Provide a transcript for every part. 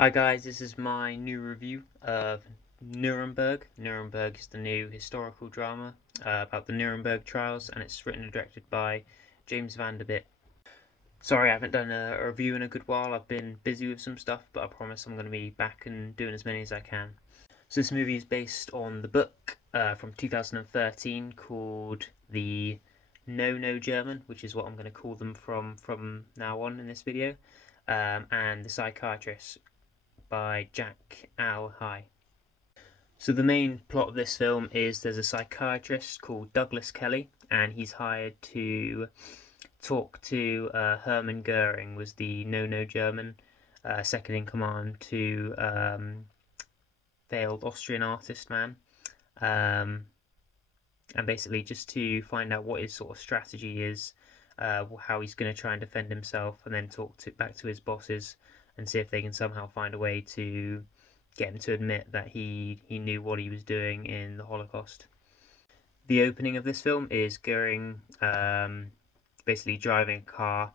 Hi guys, this is my new review of Nuremberg. Nuremberg is the new historical drama about the Nuremberg trials, and it's written and directed by James Van Der Bitt. Sorry, I haven't done a review in a good while. I've been busy with some stuff, but I promise I'm going to be back and doing as many as I can. So this movie is based on the book from 2013 called The No German, which is what I'm going to call them from now on in this video, and The Psychiatrist by Jack Al High. So the main plot of this film is there's a psychiatrist called Douglas Kelly, and he's hired to talk to Hermann Goering, was the No German, second in command to failed Austrian artist man, um, and basically just to find out what his sort of strategy is, how he's going to try and defend himself, and then back to his bosses and see if they can somehow find a way to get him to admit that he knew what he was doing in the Holocaust. The opening of this film is Goering basically driving a car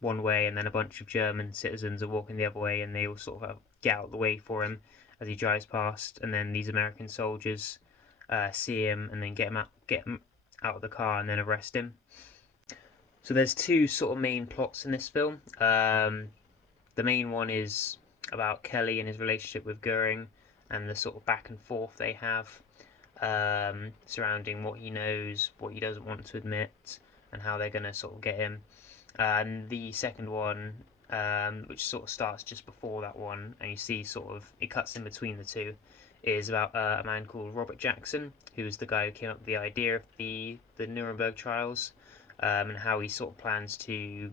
one way, and then a bunch of German citizens are walking the other way, and they all sort of get out of the way for him as he drives past, and then these American soldiers see him and then get him out of the car and then arrest him. So there's two sort of main plots in this film. The main one is about Kelly and his relationship with Goering and the sort of back and forth they have surrounding what he knows, what he doesn't want to admit, and how they're going to sort of get him. And the second one, which sort of starts just before that one, and you see sort of it cuts in between the two, is about a man called Robert Jackson, who was the guy who came up with the idea of the Nuremberg trials, and how he sort of plans to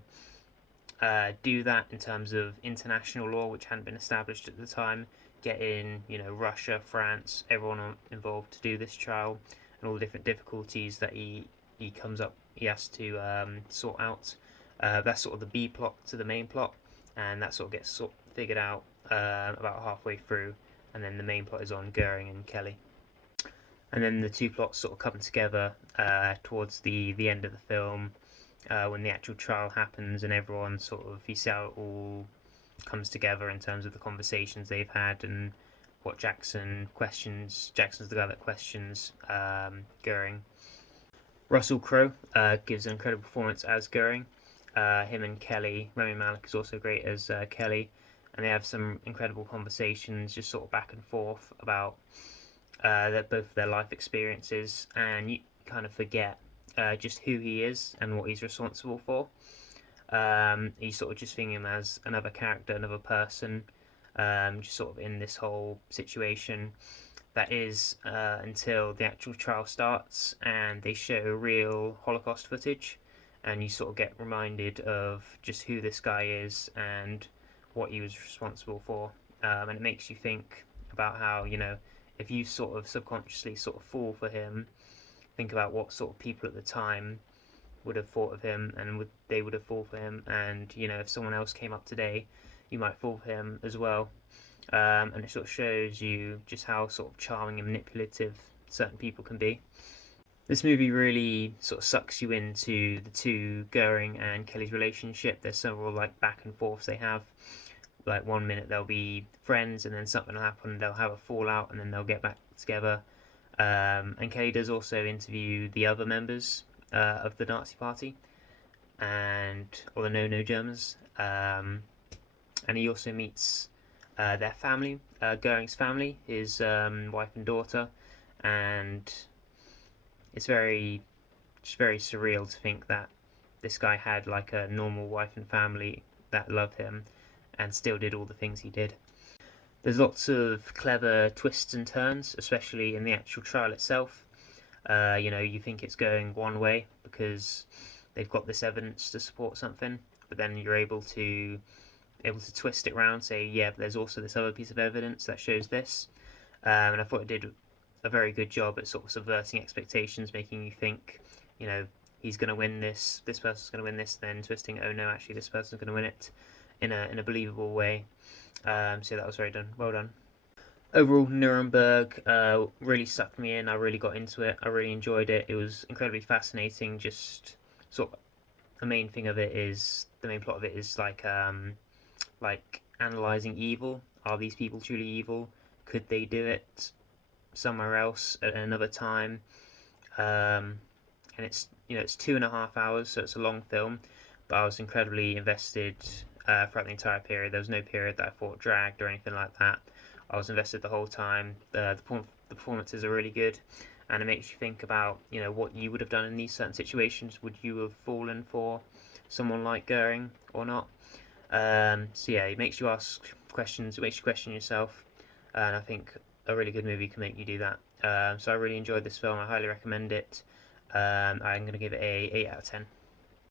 do that in terms of international law, which hadn't been established at the time. Get in, Russia, France, everyone involved to do this trial, and all the different difficulties that he comes up, he has to sort out. That's sort of the B plot to the main plot, and that sort of gets figured out about halfway through, and then the main plot is on Goering and Kelly. And then the two plots sort of come together towards the end of the film, when the actual trial happens, and everyone sort of, you see how it all comes together in terms of the conversations they've had and what Jackson's the guy that questions Goering. Russell Crowe gives an incredible performance as Goering. Him and Kelly, Rami Malek is also great as Kelly, and they have some incredible conversations, just sort of back and forth about both of their life experiences, and you kind of forget just who he is and what he's responsible for. You sort of just think him as another character, another person, just sort of in this whole situation. That is until the actual trial starts and they show real Holocaust footage, and you sort of get reminded of just who this guy is and what he was responsible for. And it makes you think about how, if you sort of subconsciously sort of fall for him, think about what sort of people at the time would have thought of him, and they would have fallen for him, and if someone else came up today, you might fall for him as well. And it sort of shows you just how sort of charming and manipulative certain people can be. This movie really sort of sucks you into the two, Goering and Kelly's relationship. There's several like back and forths they have. Like one minute they'll be friends, and then something will happen, they'll have a fallout, and then they'll get back together. And Kelly does also interview the other members of the Nazi Party, and or the No Germans, and he also meets their family, Goering's family, his wife and daughter, and it's just very surreal to think that this guy had like a normal wife and family that loved him, and still did all the things he did. There's lots of clever twists and turns, especially in the actual trial itself. You think it's going one way because they've got this evidence to support something, but then you're able to twist it around, say, yeah, but there's also this other piece of evidence that shows this. And I thought it did a very good job at sort of subverting expectations, making you think, he's going to win this person's going to win this, then twisting, oh no, actually this person's going to win it in a believable way. So that was well done. Overall, Nuremberg really sucked me in. I really got into it. I really enjoyed it. It was incredibly fascinating. Just sort of the main plot of it is like analyzing evil are these people truly evil? Could they do it somewhere else at another time? Um, and it's 2.5 hours, so it's a long film, but I was incredibly invested throughout the entire period. There was no period that I thought dragged or anything like that. I was invested the whole time. The performances are really good, and it makes you think about what you would have done in these certain situations. Would you have fallen for someone like Goering or not? So yeah, it makes you ask questions. It makes you question yourself, and I think a really good movie can make you do that. So I really enjoyed this film. I highly recommend it. I'm going to give it a 8 out of 10.